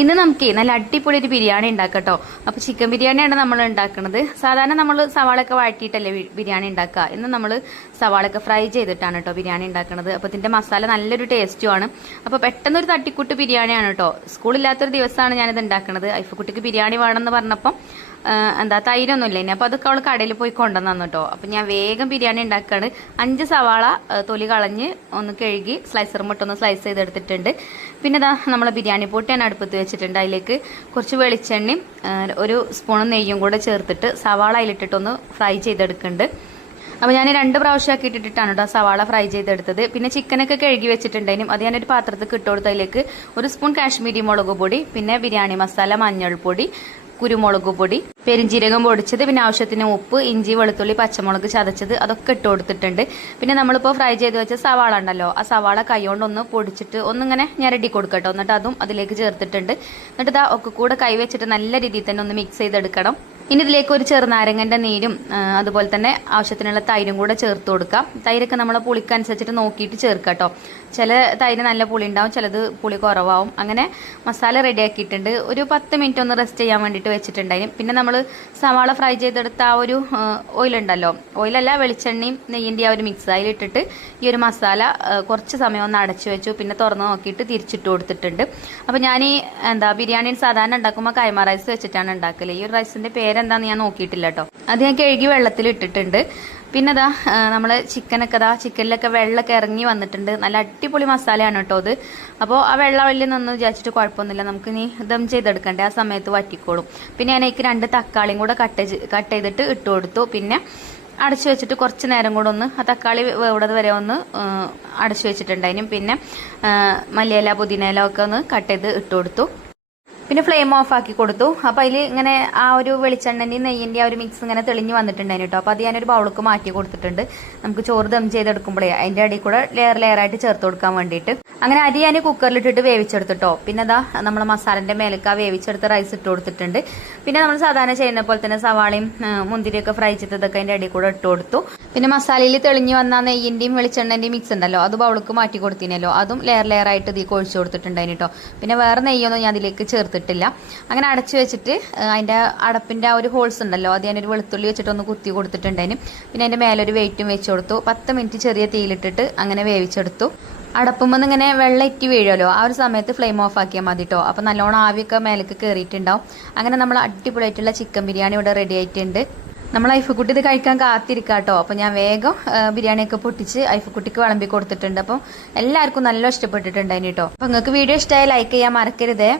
ഇന്ന് നമുക്ക് നല്ല അടിപൊളി ഒരു ബിരിയാണി ഉണ്ടാക്കട്ടോ. അപ്പൊ ചിക്കൻ ബിരിയാണിയാണ് നമ്മൾ ഉണ്ടാക്കുന്നത് സാധാരണ നമ്മൾ സവാളൊക്കെ വഴറ്റിയിട്ടല്ലേ ബി- ബിരിയാണി ഉണ്ടാക്കുക. ഇന്ന് നമ്മൾ സവാളൊക്കെ ഫ്രൈ ചെയ്തിട്ടാണ് കേട്ടോ ബിരിയാണി ഉണ്ടാക്കുന്നത് അപ്പൊ ഇതിന്റെ മസാല നല്ലൊരു ടേസ്റ്റുമാണ് അപ്പൊ പെട്ടെന്നൊരു തട്ടിക്കൂട്ട് ബിരിയാണിയാണ് കേട്ടോ. സ്കൂളില്ലാത്തൊരു ദിവസമാണ് ഞാനിത് ഉണ്ടാക്കുന്നത് ഐഫക്കുട്ടിക്ക് ബിരിയാണി വേണമെന്ന് പറഞ്ഞപ്പം എന്താ തൈരൊന്നും ഇല്ല ഇനി? അപ്പൊ അതൊക്കെ അവൾ കടയിൽ പോയി കൊണ്ടുവന്നു കേട്ടോ അപ്പൊ ഞാൻ വേഗം ബിരിയാണി ഉണ്ടാക്കാണ്. അഞ്ച് സവാള തൊലി കളഞ്ഞ് ഒന്ന് കഴുകി സ്ലൈസർ മുട്ടൊന്ന് സ്ലൈസ് ചെയ്തെടുത്തിട്ടുണ്ട്. പിന്നെ ഇതാ നമ്മളെ ബിരിയാണി പൊട്ടി ഞാൻ അടുപ്പത്ത് വെച്ചിട്ടുണ്ട്. അതിലേക്ക് കുറച്ച് വെളിച്ചെണ്ണയും ഒരു സ്പൂൺ നെയ്യും കൂടെ ചേർത്തിട്ട് സവാള അതിലിട്ടിട്ടൊന്ന് ഫ്രൈ ചെയ്തെടുക്കുന്നുണ്ട്. അപ്പോൾ ഞാൻ രണ്ട് പ്രാവശ്യമാക്കി ഇട്ടിട്ടാണ് കേട്ടോ സവാള ഫ്രൈ ചെയ്തെടുത്തത്. പിന്നെ ചിക്കനൊക്കെ കഴുകി വെച്ചിട്ടുണ്ടായിരുന്നു. അത് ഞാനൊരു പാത്രത്തിൽ കിട്ടുകൊടുത്തതിലേക്ക് ഒരു സ്പൂൺ കാശ്മീരി മുളക് പൊടി പിന്നെ ബിരിയാണി മസാല മഞ്ഞൾപ്പൊടി കുരുമുളക് പൊടി പെരിഞ്ചീരകം പൊടിച്ചത് പിന്നെ ആവശ്യത്തിന് ഉപ്പ് ഇഞ്ചി വെളുത്തുള്ളി പച്ചമുളക് ചതച്ചത് അതൊക്കെ ഇട്ട് കൊടുത്തിട്ടുണ്ട്. പിന്നെ നമ്മളിപ്പോൾ ഫ്രൈ ചെയ്ത് വെച്ച സവാള ഉണ്ടല്ലോ ആ സവാള കൈകൊണ്ട് ഒന്ന് പൊടിച്ചിട്ട് ഒന്നിങ്ങനെ ഞെരടി കൊടുക്കട്ടോ. എന്നിട്ട് അതും അതിലേക്ക് ചേർത്തിട്ടുണ്ട്. എന്നിട്ട് ഇതാ ഒക്കെ കൂടെ കൈ വെച്ചിട്ട് നല്ല രീതിയിൽ തന്നെ ഒന്ന് മിക്സ് ചെയ്തെടുക്കണം. ഇനി ഇതിലേക്ക് ഒരു ചെറുനാരങ്ങന്റെ നീരും അതുപോലെ തന്നെ ആവശ്യത്തിനുള്ള തൈരും കൂടെ ചേർത്ത് കൊടുക്കാം. തൈരൊക്കെ നമ്മൾ പുളിക്കനുസരിച്ചിട്ട് നോക്കിയിട്ട് ചേർക്കാം കേട്ടോ ചില തൈര് നല്ല പുളി ഉണ്ടാവും ചിലത് പുളി കുറവാവും. അങ്ങനെ മസാല റെഡി ആക്കിയിട്ടുണ്ട്. ഒരു പത്ത് മിനിറ്റ് ഒന്ന് റെസ്റ്റ് ചെയ്യാൻ വേണ്ടിയിട്ട് വെച്ചിട്ടുണ്ടായിരുന്നു പിന്നെ നമ്മൾ സവാള ഫ്രൈ ചെയ്തെടുത്ത ആ ഒരു ഓയിലുണ്ടല്ലോ ഓയിലല്ല വെളിച്ചെണ്ണയും നെയ്യിന്റെ ആ ഒരു മിക്സ് അതിലിട്ടിട്ട് ഈ ഒരു മസാല കുറച്ച് സമയം ഒന്ന് അടച്ചു വെച്ചു. പിന്നെ തുറന്ന് നോക്കിയിട്ട് തിരിച്ചിട്ട് കൊടുത്തിട്ടുണ്ട്. അപ്പോൾ ഞാൻ ഈ എന്താ ബിരിയാണി സാധാരണ ഉണ്ടാക്കുമ്പോൾ കൈമ റൈസ് വെച്ചിട്ടാണ് ഉണ്ടാക്കൽ. ഈ ഒരു റൈസിന്റെ പേരെന്താന്ന് ഞാൻ നോക്കിയിട്ടില്ല കേട്ടോ അത് ഞാൻ കഴുകി വെള്ളത്തിൽ ഇട്ടിട്ടുണ്ട്. പിന്നെ അതാ നമ്മൾ ചിക്കനൊക്കെ അതാ ചിക്കനിലൊക്കെ വെള്ളമൊക്കെ ഇറങ്ങി വന്നിട്ടുണ്ട്. നല്ല അടിപൊളി മസാലയാണ് കേട്ടോ അത്. അപ്പോൾ ആ വെള്ളം വലിയ നിന്ന് വിചാരിച്ചിട്ട് കുഴപ്പമൊന്നുമില്ല. നമുക്ക് ഇനി ദം ചെയ്തെടുക്കണ്ടേ. ആ സമയത്ത് വറ്റിക്കോളും. പിന്നെ ഞാൻ എനിക്ക് രണ്ട് തക്കാളിയും കൂടെ കട്ട് കട്ട് ചെയ്തിട്ട് ഇട്ട് കൊടുത്തു. പിന്നെ അടച്ചു വെച്ചിട്ട് കുറച്ച് നേരം കൂടെ ഒന്ന് ആ തക്കാളി വേവിടത് വരെ ഒന്ന് അടച്ചു വെച്ചിട്ടുണ്ടായിരുന്നു പിന്നെ മല്ലിയില പുതിനയില ഒക്കെ ഒന്ന് കട്ട് ചെയ്ത് ഇട്ട് കൊടുത്തു. പിന്നെ ഫ്ലെയിം ഓഫ് ആക്കി കൊടുത്തു. അപ്പൊ അതിൽ ഇങ്ങനെ ആ ഒരു വെളിച്ചെണ്ണന്റെയും നെയ്യിന്റെ ആ ഒരു മിക്സ് ഇങ്ങനെ തെളിഞ്ഞ് വന്നിട്ടുണ്ടായിരുന്നു കേട്ടോ. അപ്പൊ അത് ഞാനൊരു ബൗൾക്ക് മാറ്റി കൊടുത്തിട്ടുണ്ട്. നമുക്ക് ചോറ് ദം ചെയ്തെടുക്കുമ്പോഴേ അതിന്റെ അടി കൂടെ ലെയർ ലെയർ ആയിട്ട് ചേർത്ത് കൊടുക്കാൻ വേണ്ടിയിട്ട്. അങ്ങനെ അരി ഞാൻ കുക്കറിലിട്ടിട്ട് വേവിച്ചെടുത്തിട്ടോ പിന്നെ അതാ നമ്മൾ മസാലന്റെ മേലേക്ക് ആ വേവിച്ചെടുത്ത റൈസ് ഇട്ട് കൊടുത്തിട്ടുണ്ട്. പിന്നെ നമ്മൾ സാധാരണ ചെയ്യുന്ന പോലെ തന്നെ സവാളയും മുന്തിരിയൊക്കെ ഫ്രൈ ചെയ്തതൊക്കെ അതിന്റെ അടി കൂടെ ഇട്ട് കൊടുത്തു. പിന്നെ മസാലയിൽ തെളിഞ്ഞു വന്ന നെയ്യിന്റെയും വെളിച്ചെണ്ണന്റെയും മിക്സ് ഉണ്ടല്ലോ. അത് ബൗൾക്ക് മാറ്റി കൊടുത്തിനല്ലോ. അതും ലെയർ ലെയർ ആയിട്ട് ഇതിൽ കൊഴിച്ചു കൊടുത്തിട്ടുണ്ടായിരുന്നു കേട്ടോ പിന്നെ വേറെ നെയ്യൊന്നും ഞാൻ അതിലേക്ക് ചേർത്തിട്ടില്ല. അങ്ങനെ അടച്ചു വെച്ചിട്ട് അതിന്റെ അടപ്പിന്റെ ആ ഒരു ഹോൾസ് ഉണ്ടല്ലോ അത് ഞാനൊരു വെളുത്തുള്ളി വെച്ചിട്ട് ഒന്ന് കുത്തി കൊടുത്തിട്ടുണ്ടായിരുന്നു പിന്നെ അതിന്റെ മേലൊരു വെയിറ്റും വെച്ച് കൊടുത്തു. പത്ത് മിനിറ്റ് ചെറിയ തീയിലിട്ടിട്ട് അങ്ങനെ വേവിച്ചെടുത്തു. അടപ്പുമ്പോൾ ഇങ്ങനെ വെള്ളം ഇറ്റി വീഴുമല്ലോ ആ ഒരു സമയത്ത് ഫ്ലെയിം ഓഫ് ആക്കിയാൽ മതി കേട്ടോ അപ്പോൾ നല്ലോണം ആവിയൊക്കെ മേലേക്ക് കയറിയിട്ടുണ്ടാവും അങ്ങനെ നമ്മൾ അടിപൊളിയായിട്ടുള്ള ചിക്കൻ ബിരിയാണി ഇവിടെ റെഡി ആയിട്ടുണ്ട്. നമ്മൾ ഐഫക്കുട്ടി ഇത് കഴിക്കാൻ കാത്തിരിക്കാം കേട്ടോ അപ്പം ഞാൻ വേഗം ബിരിയാണിയൊക്കെ പൊട്ടിച്ച് ഐഫക്കുട്ടിക്ക് വിളമ്പി കൊടുത്തിട്ടുണ്ട്. അപ്പം എല്ലാവർക്കും നല്ല ഇഷ്ടപ്പെട്ടിട്ടുണ്ട് അതിന് കേട്ടോ അപ്പം നിങ്ങൾക്ക് വീഡിയോ ഇഷ്ടമായി ലൈക്ക് ചെയ്യാൻ മറക്കരുതേ.